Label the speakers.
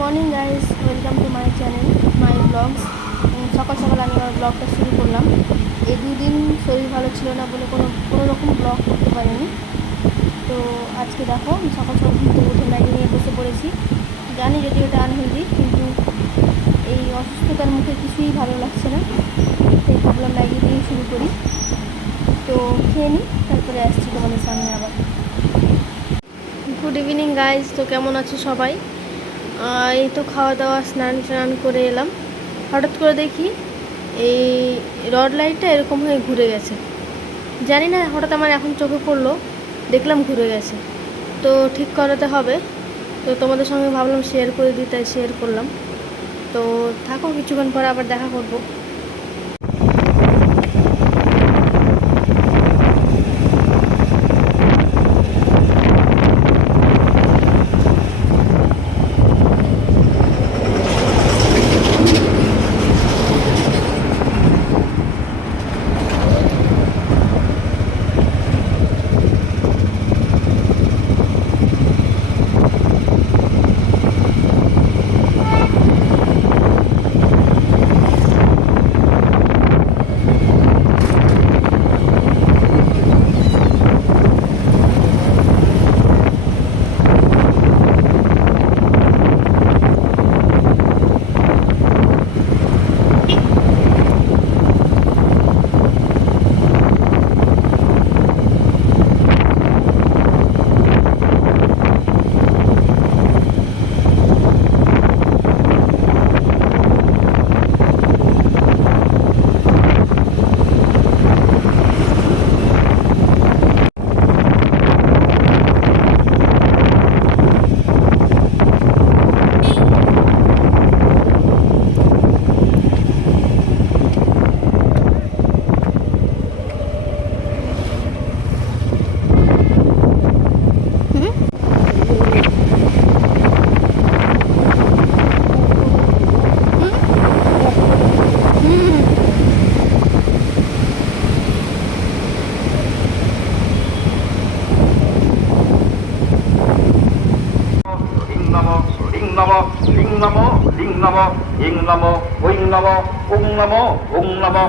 Speaker 1: Morning guys welcome to my channel my blogs সকাল সকাল আমি আমার ব্লগটা শুরু করলাম। এই দুদিন শরীর ভালো ছিল না বলে কোনো কোনো রকম ব্লগ করতে পারিনি। তো আজকে দেখো সকাল সকাল থেকে উঠে ম্যাগি নিয়ে বসে পড়েছি। জানি যদি এটা আনহেলদি কিন্তু এই অসুস্থতার মুখে কিছুই ভালো লাগছে না। তাই ভাবলাম ম্যাগি দিয়ে শুরু করি। তো খেয়ে নিই তারপরে আসছি তোমাদের সামনে আবার। গুড ইভিনিং গাইজ তো কেমন আছো সবাই? এই তো খাওয়া দাওয়া, স্নান টান করে এলাম। হঠাৎ করে দেখি এই রড লাইটটা এরকম হয়ে ঘুরে গেছে। জানি না, হঠাৎ আমার এখন চোখে পড়ল, দেখলাম ঘুরে গেছে। তো ঠিক করাতে হবে। তো তোমাদের সঙ্গে ভাবলাম শেয়ার করে দিই, তাই শেয়ার করলাম। তো থাকো, কিছুক্ষণ পর আবার দেখা করব।
Speaker 2: Namo ing namo ing namo ing namo ing namo ing namo ong namo ong namo